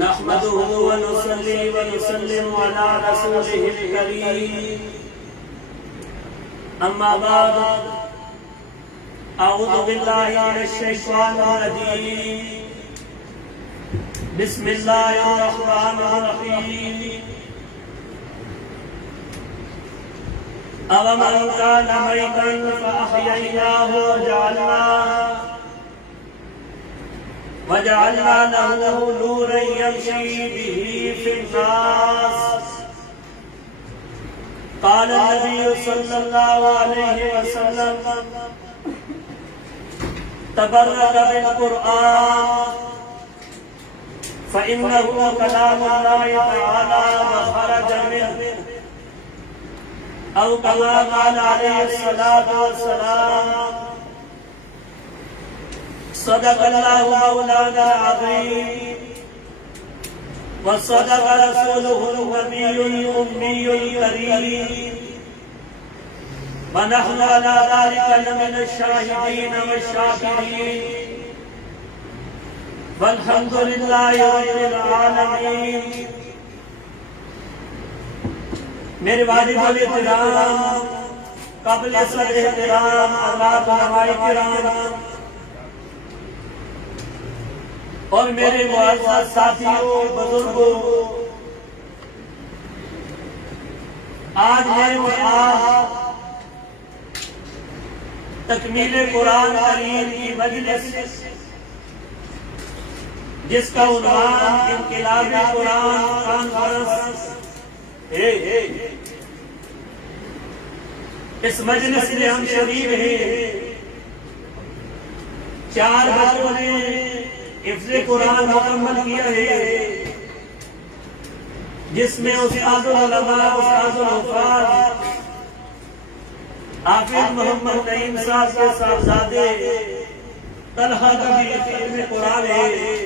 نحمده ونصلي ونسلم على رسوله الكريم اما بعد اعوذ بالله من الشيطان الرجيم بسم الله الرحمن الرحيم أَوَمَنْ كَانَ مَيْتًا فَأَحْيَيْنَاهُ وَجَعَلْنَا لَهُ نُورًا يَمْشِي بِهِ فِي النَّاسِ قال النبي صلى الله عليه وسلم تبرك بالقرآن فإنه كلام الله تعالى وخرج منه أو كما قال عليه الصلاة والسلام صدق الله مولانا العظيم وصدق رسوله النبي الأمي الكريم ونحن على ذلك لمن الشاهدين والشاكرين والحمد لله رب العالمين. میرے واجب الاحترام قابل صدر احترام حضرات علماء کرام اور میرے معزز ساتھیوں بزرگوں، آج ہے وہ تکمیل قرآن کریم کی مجلس جس کا عنوان انقلاب قرآن کانفرنس ہے. اس مجلس میں ہم شریک ہیں. 4 بچوں نے حفظ قرآن مکمل کیا ہے، جس میں استاد العلماء استاد الحفاظ حافظ محمد نعیم صاحب کے صاحبزادے طلحہ کا بھی علم قرآن ہے.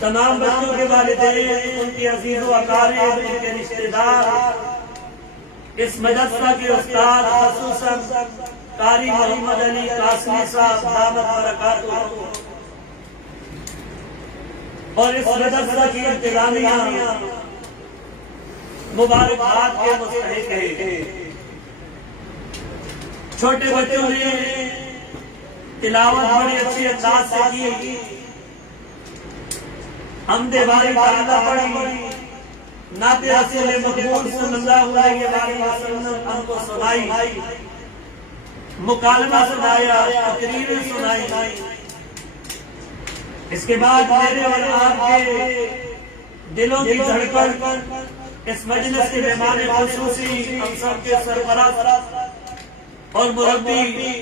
تمام بچوں کے والدین، ان کے عزیز و اقارب، ان کے رشتہ دار، اس مدرسہ کے استاد خصوصاً قاری محمد علی قاسمی صاحب دامت برکاتہ اور اس مدرسہ کی انتظامیہ مبارکباد کے مستحق ہیں. چھوٹے بچوں نے تلاوت بڑی اچھی انداز سے کی، حمد باری تعالیٰ پڑھی، نعت رسول مقبول صلی اللہ علیہ وسلم ہم کو سنائی، مکالمہ سنایا، تقریریں سنائی. اس کے بعد میرے اور آپ کے دلوں کی دھڑکن اس مجلس کے مہمان خصوصی ہم سب کے سرپرست اور مربی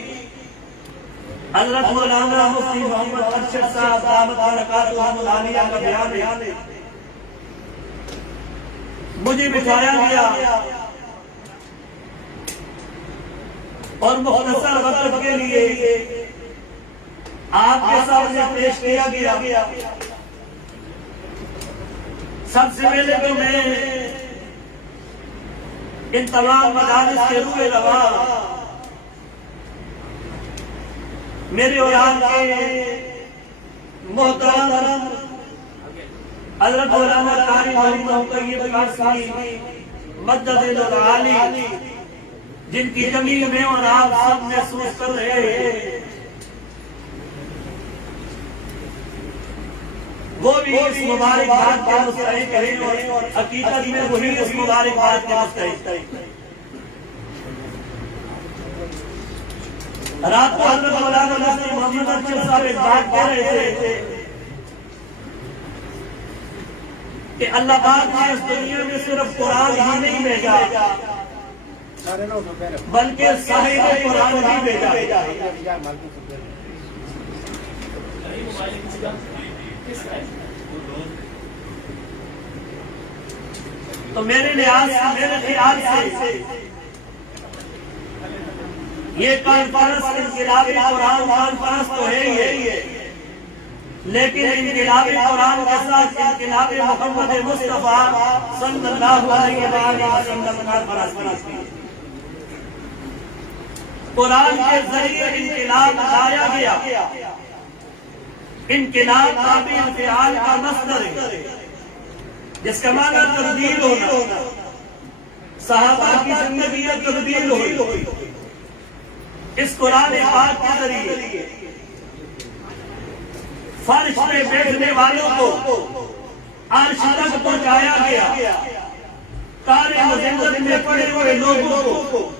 حضرت مولانا مفتی محمد ارشد صاحب دامت برکاتہ العالیہ کا بیان ہے. مجھے بٹھایا گیا اور مختصر وقت کے لیے آپ کے سامنے پیش کیا گیا. سب سے پہلے تو میں ان تمام مدارس کے روح روا میرے اور آپ کے محترم حضرت مولانا قاری محمد طیب قاسمی مدد العالی، جن کی کمی میں اور آپ سب محسوس کر رہے ہیں، وہ بھی اس مبارک بات کے مستحق ہیں اور حقیقت میں وہی اس مبارک بات کے مستحق ہیں. رات کو حضرت مولانا مفتی محمد ارشد صاحب ایک بات کہہ رہے تھے کہ اللہ پاک نے اس دنیا میں صرف قرآن ہی نہیں بھیجا بلکہ صاحب قرآن بھی بھیجا. تو میرے خیال سے یہ کانفرنس انقلاب قرآن کانفرنس تو ہے ہی ہے، لیکن انقلاب قرآن کے ساتھ انقلاب محمد مصطفیٰ صلی اللہ علیہ وسلم کانفرنس کی. قرآن کے ذریعے انقلاب لایا گیا انقلاب تابع انفعال کا مصدر ہے جس کا معنی تبدیل ہونا. صحابہ کی زندگیاں تبدیل ہوئی اس قرآن پاک کے ذریعے. فرش پہ بیٹھنے والوں کو عرش تک پہنچایا گیا. تارے مذلت میں پڑے ہوئے لوگوں کو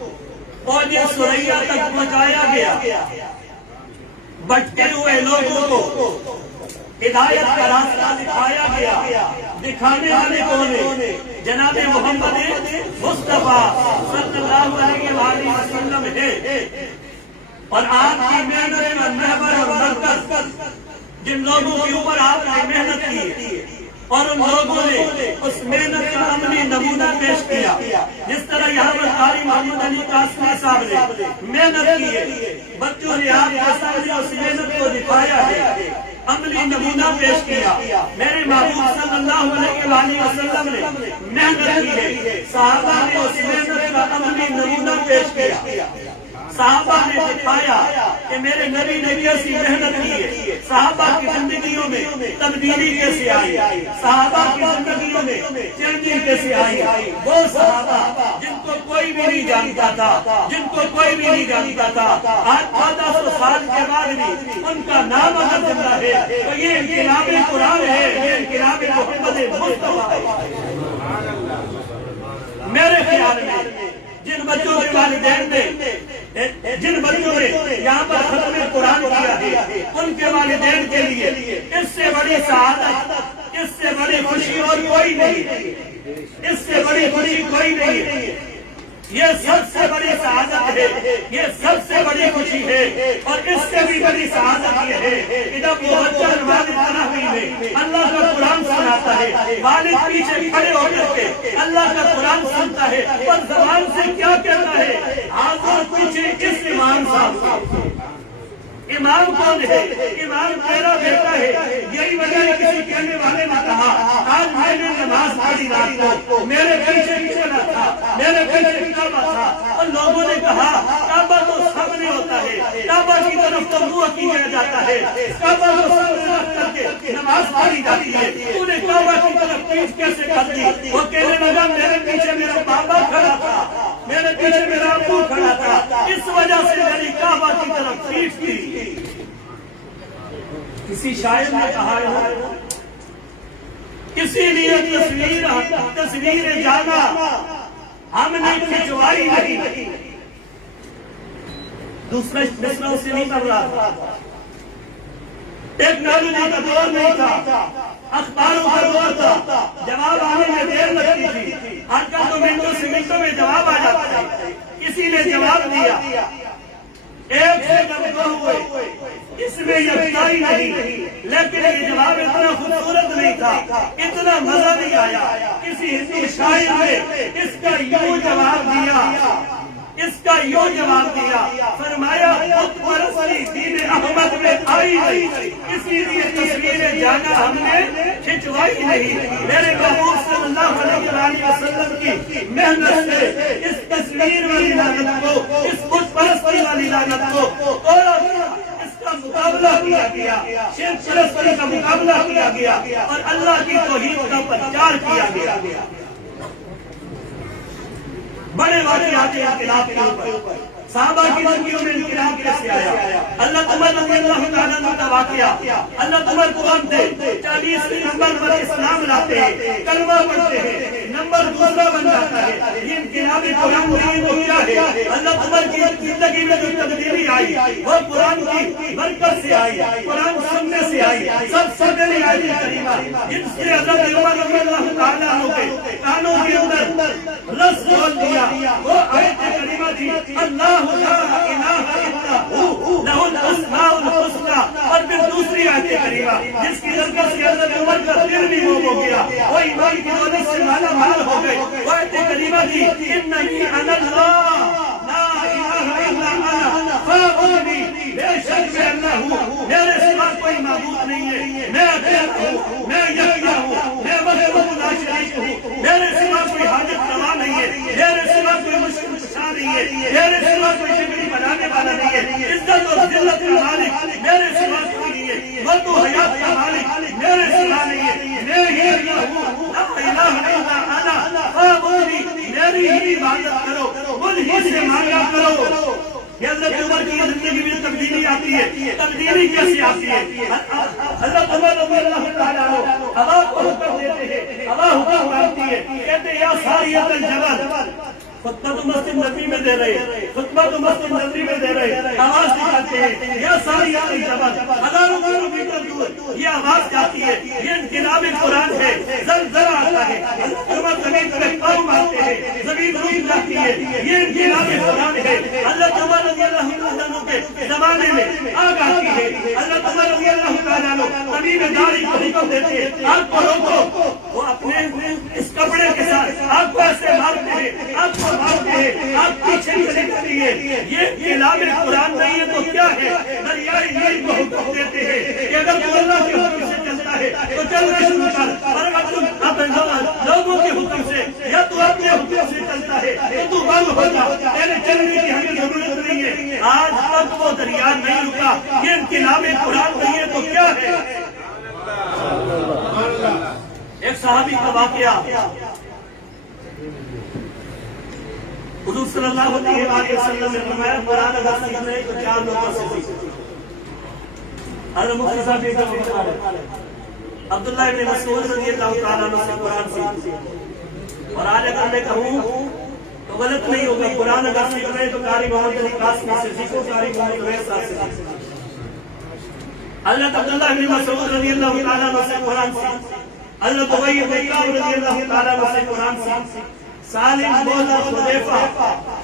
اوج ثریا تک پہنچایا گیا. بٹتے ہوئے لوگوں کو ہدایت کا راستہ دکھایا گیا. دکھانے والے کون ہیں؟ جناب محمد مصطفیٰ صلی اللہ علیہ وآلہ وسلم ہے. اور آپ کی محنت کا محور اور مرکز جن لوگوں کے اوپر آپ نے محنت کی اور ان لوگوں نے اس محنت کا عملی نمونہ پیش کیا. جس طرح یہاں پر قاری محمد علی قاسمی صاحب نے محنت کی ہے، بچوں نے آپ کے سامنے اس محنت کو دکھایا ہے، عملی نمونہ پیش کیا. میرے محبوب صلی اللہ علیہ وآلہ وسلم نے محنت کی ہے، صحابہ نے اس محنت کا عملی نمونہ پیش کیا. صحابہ نے دکھایا کہ میرے نبی نے کیسی محنت کی ہے. صحابہ کی زندگیوں میں تبدیلی کیسے آئی، صحابہ کی زندگیوں میں چینجنگ کیسے آئی. وہ صحابہ جن کو کوئی بھی نہیں جانتا تھا، جن کو کوئی بھی نہیں جانتا تھا، آج 1400 سال کے بعد بھی ان کا نام اگر زندہ ہے تو یہ انقلاب قرآن ہے، یہ انقلاب محمد مصطفیٰ ہے. میرے خیال میں جن بچوں کے والدین نے جن بچوں نے یہاں پر ختم قرآن کیا ہے ان کے والدین کے لیے اس سے بڑی سعادت، اس سے بڑی خوشی اور کوئی نہیں، اس سے بڑی خوشی کوئی نہیں. یہ سب سے بڑی سعادت ہے، یہ سب سے بڑی خوشی ہے. اور اس سے بھی بڑی سعادت یہ ہے کہ جب وہ بچہ نماز تراویح میں اللہ کا قرآن سناتا ہے، والد پیچھے کھڑے ہو کر کے اللہ کا قرآن سنتا ہے اور زبان سے کیا کہتا ہے؟ حاضر پیچھے اس امام صاحب. امام کون ہے؟ امام تیرا بیٹا ہے. یہی وجہ ہے کسی کہنے والے نے کہا آج میں نے نماز پڑھی رات کو، میرے پیچھے کھڑا تھا، میرے پیچھے کعبہ تھا، اور لوگوں نے کہا کعبہ تو سامنے ہوتا ہے، کعبہ کی طرف تو منہ کیا جاتا ہے، کعبہ تو سامنے رکھ کر کے نماز پڑھی جاتی ہے، تو نے کعبہ کی طرف پیچھ کیسے کر دی؟ وہ کہنے لگا میرے پیچھے میرا بابا کھڑا تھا، میرے پیچھے میرا ابو کھڑا تھا، اس وجہ سے میری کعبہ کی طرف پیچھ کی. کسی شاعر نے کہا ہے کسی لیے تصویر جانا ہم نے کھنچوائی نہیں. دوسرا مصرع سے نہیں کر رہا تھا، ٹیکنالوجی کا دور نہیں تھا، اخباروں کا دور تھا، جواب آنے میں دیر لگتی تھی. آج کل تو منٹوں سے منٹوں میں جواب آ جاتا ہے. کسی نے جواب دیا، ایک سے جب دو ہوئے، اس میں یکتائی نہیں، لیکن یہ جواب اتنا خوبصورت نہیں تھا، اتنا مزہ نہیں آیا. کسی ہندو شاعر نے اس کا یوں جواب دیا، اس کا یوں جواب دیا، فرمایا بت پرستی دین احمد میں آئی نہیں، اسی لیے تصویر جانا ہم نے کھنچوائی نہیں. میرے محبوب صلی اللہ علیہ وسلم کی محنت سے اس تصویر والی لعنت کو، اس بت پرستی والی لعنت کو توڑا گیا، اس کا مقابلہ کیا گیا، شرک پرستی کا مقابلہ کیا گیا اور اللہ کی توحید کا پرچار کیا گیا. بڑے واقعات انقلاب کے اوپر، صحابہ کی زندگیوں میں انقلاب کیسے آیا. اللہ عمر رضی اللہ تعالیٰ عنہ کا واقعہ، اللہ عمر قرآن تھے، 40 نمبر پر اسلام لاتے ہیں، کلمہ پڑھتے ہیں، نمبر دوسرا بن جاتا ہے. یہ انقلاب قرآن نہیں وہ کیا ہے؟ اللہ عمر کی زندگی میں جو تبدیلی آئی وہ قرآن کی برکت سے آئی، قرآن سننے سے آئی. سب سے پہلی آیت کریمہ جن سے حضرت عمر رضی اللہ تعالیٰ عنہ کے کانوں کے اندر رس ڈال دیا وہ آیت کریمہ تھی اللہ لا الہ الا ہو لہ الاسماء الحسنی. اور پھر دوسری آیت کریمہ جس کی برکت سے حضرت عمر کا دل بھی وہ ہو گیا، وہ ایمان کی دولت سے مالا مال ہو گئے. وہ آیت کریمہ تھی اننی انا اللہ لا الہ الا انا فاعبدنی، بے شک میں اللہ ہوں، میرے سوا کوئی معبود نہیں ہے، میں اکیلا ہوں، میں یکتا ہوں، میں وحدہ لا شریک ہوں، میرے سوا کوئی حاجت روا نہیں ہے، میرے سوا کوئی مشکل کشا نہیں ہے، میرے سوا کوئی شکری بنانے والا نہیں ہے، عزت اور ذلت کا مالک میرے سوا کوئی نہیں ہے. وہ تو حیا آتی ہے، تبدیلی کیسے آتی ہے؟ حضرت عمر رضی اللہ تعالیٰ عنہ ہوا کو حکم دیتے ہیں، ہوا حکم مانتی ہے، کہتے ہیں یا ساریۃ الجبل، خطبہ تو مسجد نبوی میں دے رہے، خطبہ تو مسجد نبوی میں دے رہے، آواز دکھاتے ہیں یا ساریۃ الجبل، ہزاروں کلومیٹر دور یہ آواز جاتی ہے، یہ انقلاب قرآن ہے، زلزلہ آتا ہے، حضرت زمین پہ پاؤں مارتے ہیں، زمین روک جاتی ہے، یہ انقلاب قرآن ہے۔ حضرت عمر رضی اللہ عنہ کے زمانے میں آگ آتی ہے، حضرت عمر رضی اللہ تعالیٰ عنہ طبیب داری کو حکم دیتے ہیں آگ کو روکو، وہ اپنے اس کپڑے کے ساتھ آگ کو ایسے مارتے ہیں، آگ کو مارتے ہیں، آگ پیچھے چلی جاتی ہے۔ یہ انقلاب قرآن نہیں ہے تو کیا ہے؟ دریائے نیل کو حکم دیتے ہیں کہ اگر تو اللہ کے حکم سے چلتا ہے تو چلنا شروع کر، اور اگر تم لوگوں کے حکم سے یا تو اپنے حکم سے چلتا ہے تو تو بند ہو جا، تیرے چلنے کی ہمیں ضرورت نہیں ہے۔ آج تک وہ دریا نہیں رکا، یہ انقلاب قرآن نہیں ہے تو کیا ہے؟ ایک صحابی کا واقعہ، حضور صلی اللہ علیہ وسلم نے فرمایا قرآن اگر سیکھنا ہے تو 4 لوگوں سے سیکھو۔ حضرت مفتی صاحب یہ کہتے ہیں عبداللہ ابن مسعود رضی اللہ تعالیٰ عنہ سے قرآن سیکھو، اور آج اگر میں کہوں تو غلط نہیں ہوگا، قرآن اگر سیکھنا ہے تو قاری محمد علی قاسمی سے سیکھو، قاری محمد علی صاحب سے سیکھو۔ حضرت عبداللہ ابن مسعود رضی اللہ تعالیٰ عنہ سے قرآن سیکھو، حضرت ابی بن کعب رضی اللہ تعالیٰ عنہ سے قرآن سیکھو، سالم بن حذیفہ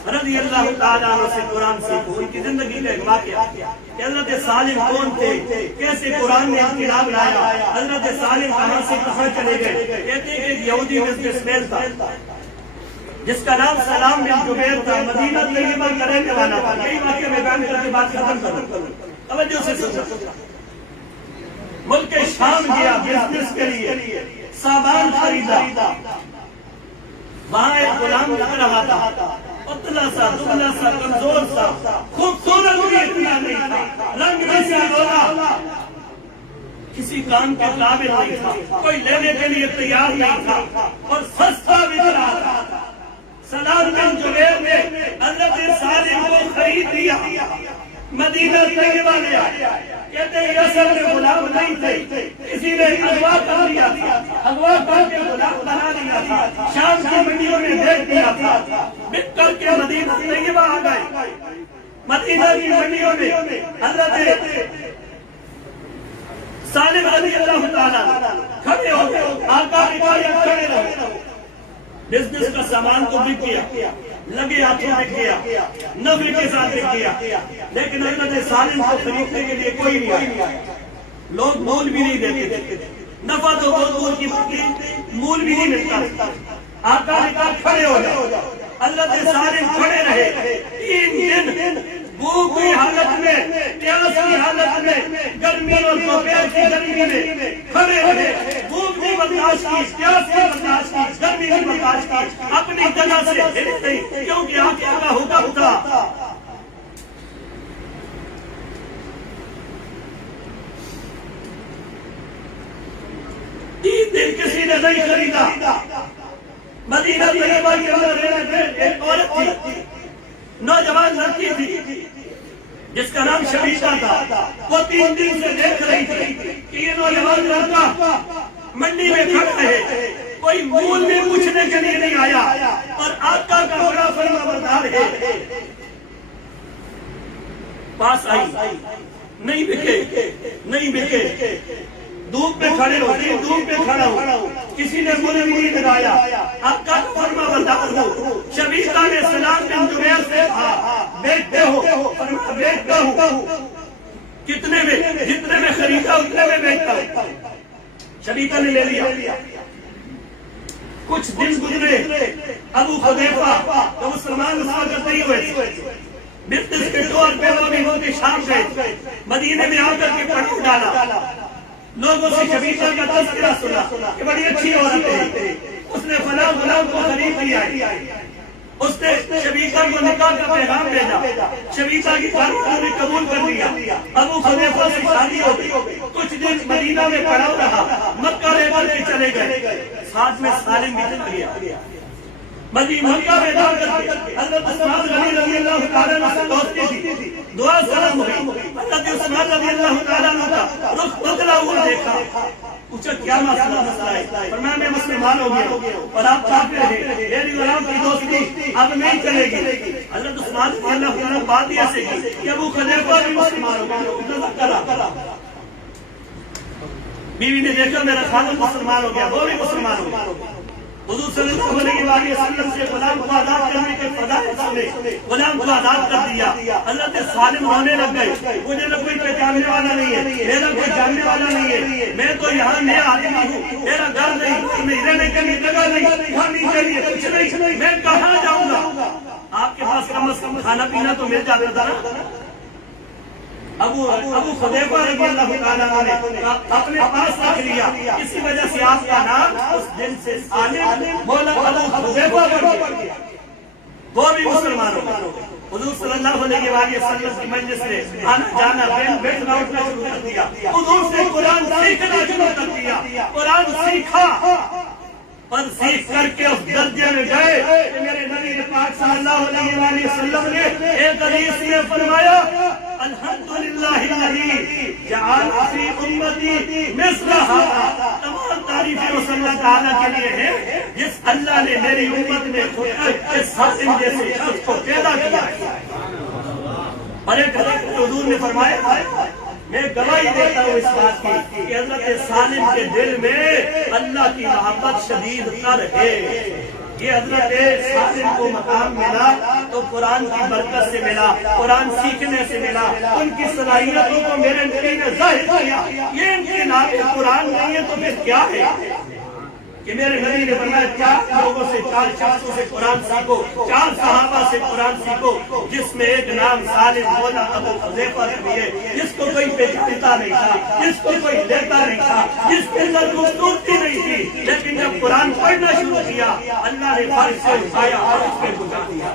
رضی اللہ تعالیٰ عنہ سے قرآن سیکھو۔ ان کی زندگی کا ایک واقعہ کہ حضرت سالم کون تھے، کیسے قرآن نے انقلاب لایا، حضرت سالم کہاں سے کہاں چلے گئے۔ کہتے ہیں کہ ایک یہودی بزنس مین تھا جس کا نام سلام بن جبیر تھا، مدینہ طیبہ کا رہنے والا تھا۔ کئی واقعے میں بیان کر کے بات ختم کروں، توجہ سے سنو۔ ملک شام گیا بزنس کے لیے، سامان خریدا، وہاں ایک غلام لگ رہا تھا، پتلا سا، دبلا سا، کمزور سا، خوبصورت بھی اتنا نہیں تھا، رنگ میں سے رولا، کسی کام کے قابل نہیں تھا، کوئی لینے کے لیے تیار نہیں تھا، اور سستا بھی رہا تھا۔ سلام بن جبیر نے حضرت سالم کو خرید لیا، مدینہ طیبہ لے آیا۔ کہتے ہیں اصل میں غلام نہیں تھے، کسی نے اغوا کر لیا تھا، اغوا کر کے غلام بنا لیا تھا، شام کی منڈیوں میں بیچ دیا تھا، بک کر کے مدینہ طیبہ آ گئے۔ مدینہ کی منڈیوں میں حضرت سالم رضی اللہ تعالیٰ کھڑے ہو گئے، آقا رکھایا کھڑے رہے۔ بزنس کا سامان تو بک گیا، لگے ہاتھوں بک گیا، نفع کے ساتھ بک گیا، لیکن حضرت سالم کو خریدنے کے لیے کوئی نہیں آیا، لوگ مول بھی نہیں دیتے تھے، نفع تو بہت دور کی بات تھی، مول بھی نہیں ملتا۔ آقا نکال کھڑے ہو گئے، حضرت سالم کھڑے رہے 3 دن، بھوک کی حالت میں، پیاس کی حالت میں، گرمی اور دوپہر کی گرمی میں کھڑے رہے، بھوک بھی برداشت کی، پیاس بھی برداشت کی، گرمی بھی برداشت کی، اپنی جگہ سے ہلے نہیں، کیونکہ آقا کا حکم تھا۔ 3 دن کسی نے نہیں خریدا۔ مدینہ طیبہ کے اندر ایک عورت تھی، نوجوان لڑکی تھی جس کا نام شبیشہ تھا، وہ 3 دن سے دیکھ رہی تھی کہ یہ نوجوان لڑکا منڈی میں کھڑا ہے، کوئی مول بھی پوچھنے کے لیے نہیں آیا، اور آقا کا بڑا فرما بردار ہے۔ پاس آئی، نہیں بکے، دھوپ پہ کھڑے ہو، دھوپ پہ کھڑا ہو، کسی نے مول بھی نہیں لگایا، آقا کا فرما بردار ہو۔ شبیشہ نے سلام بن جبیر سے کہا بیچتے ہو؟ فرمایا بیچتا ہوں۔ کتنے میں؟ جتنے میں خریدا اتنے میں بیچتا ہوں۔ شبیشہ نے لے لیا۔ کچھ دن گزرے، ابو حذیفہ جو مسلمان اس وقت نہیں ہوئے، بزنس کے طور پہ وہ بھی ہوتے شام گئے، مدینے میں آ کر کے پڑھو ڈالا، لوگوں سے شبیشہ کا تذکرہ سنا کہ بڑی اچھی عورت ہے، اس نے فلاں غلام کو خرید لیا ہے، اس نے شبیشہ کو نکاح کا پیغام بھیجا، شبیشہ کی تعریف نے قبول کر لیا، ابو حذیفہ سے شادی ہو گئی، کچھ دن مدینہ میں پڑا رہا، مکہ لے کر کے چلے گئے، ساتھ میں سالم بھی چل گیا۔ مکہ میں جا کر کے حضرت عثمان غنی رضی اللہ تعالیٰ عنہ سے دوستی تھی، دعا سلام ہوئی، حضرت کیا مسئلہ ہے؟ فرمایا میں مسلمان ہو گیا اور آپ کافر ہیں، میری اور آپ کی دوستی اب نہیں چلے گی۔ حضرت عثمان رضی اللہ عنہ بات یہ سے کی کہ ابو حذیفہ بھی مسلمان ہو گیا۔ بیوی نے دیکھا میرا خاوند مسلمان ہو گیا، وہ بھی مسلمان ہو گیا۔ حضور صلی اللہ علیہ وسلم سے غلام کو آزاد کرنے کے فضائل میں غلام کو آزاد کر دیا۔ حضرت سالم رونے لگ گئے، مجھے نہ کوئی پہچاننے والا نہیں ہے، میرا کوئی جاننے والا نہیں ہے، میں تو یہاں نیا آدمی ہوں، میرا گھر نہیں، میں رہنے کے لیے جگہ نہیں، کھانے کے لیے کچھ نہیں، میں کہاں جاؤں گا؟ آپ کے پاس کم از کم کھانا پینا تو مل جاتا تھا نا۔ ابو حذیفہ رضی اللہ تعالیٰ نے اپنے پاس رکھ لیا، اسی وجہ سے آپ کا نام اس دن سے سالم مولا ابو حذیفہ بن گیا، وہ بھی مسلمان ہو گئے۔ حضور صلی اللہ علیہ وسلم کی مجلس میں آنا جانا بیٹھنا اٹھنا شروع کر دیا، حضور سے قرآن سیکھنا شروع کر دیا، قرآن سیکھا اور سیکھ کر کے اس درجے میں گئے کہ میرے نبی پاک صلی اللہ علیہ وسلم نے ایک حدیث میں فرمایا الحمدللہ الذی جعل فی امتی مثل ھذا، تمام تعریفیں اس اللہ تعالیٰ کے لیے ہیں جس اللہ نے میری امت میں اس حسن جیسے شخص کو پیدا کیا۔ اور ایک حضور نے فرمایا میں گواہی دیتا ہوں اس بات کی کہ حضرت سالم کے دل میں اللہ کی محبت شدید تر ہے۔ یہ حضرت سالم کو مقام ملا تو قرآن کی برکت سے ملا، قرآن سیکھنے سے ملا، ان کی صلاحیتوں کو میرے نبی نے ظاہر کیا۔ یہ امکانات قرآن نہیں ہے تو پھر کیا ہے کہ میرے نبی نے فرمایا 4 لوگوں سے 4 شخصوں سے قرآن سیکھو، 4 صحابہ سے قرآن سیکھو، جس میں ایک نام سالم مولا ابو حذیفہ بھی ہے، جس کو کوئی پہچانتا نہیں تھا، جس کو کوئی لیتا نہیں تھا، جس کے اندر خوبصورتی نہیں تھی، لیکن جب قرآن پڑھنا شروع کیا اللہ نے فرش سے اٹھایا اور اس پہ گزار دیا۔